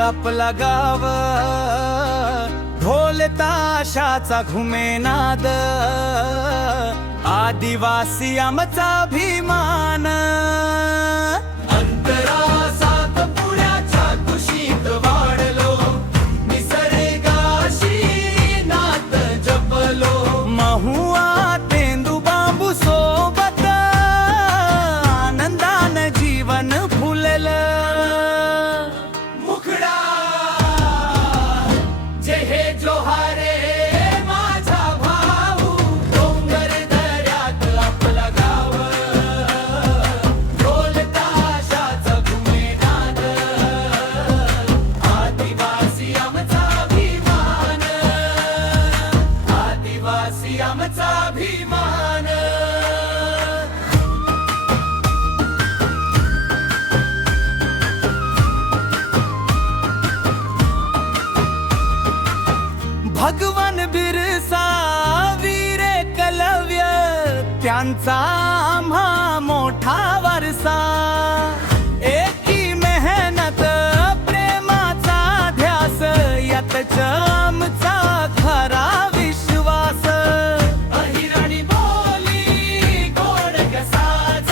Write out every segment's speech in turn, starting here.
आपला गाव, ढोल ताशाचा घुमेनाद, आदिवासी आमचा अभिमान। अंतरासात पुण्याच्या कुशीत वाढलो, निसर्गाशी नात जपलो, महुआ तेंदू बांबू सोबत आनंदान जीवन फुललं। मुखडा जे हे जोहारे माझा भाऊ, डोंगर दऱ्यात आपला गाव, ढोल ताशाचा घुमेनाद, आदिवासी आमचा अभिमान, आदिवासी आमचा अभिमान। भगवान बिरसा, वीर एकलव्य, त्यांचा आम्हा मोठा वारसा। एकी मेहनत प्रेमाचा ध्यास, यातच आमचा खरा विश्वास। अहिराणी बोली गोड साज,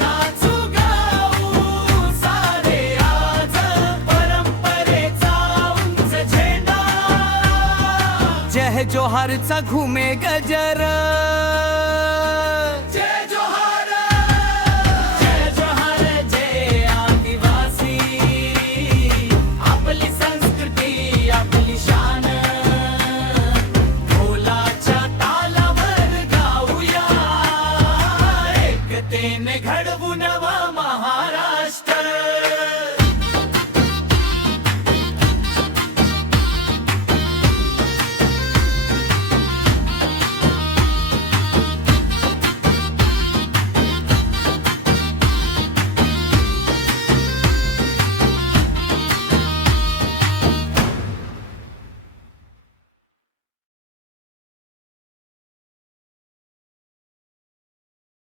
नाचू गाऊ सारे आज, परंपरेचा उंच झेंडा, जय जोहारचा घुमे गजर। जय जोहार, जय जोहार, जय आदिवासी, आपली संस्कृती आपली शान, ढोलाच्या तालावर गाऊया, एकतेने घड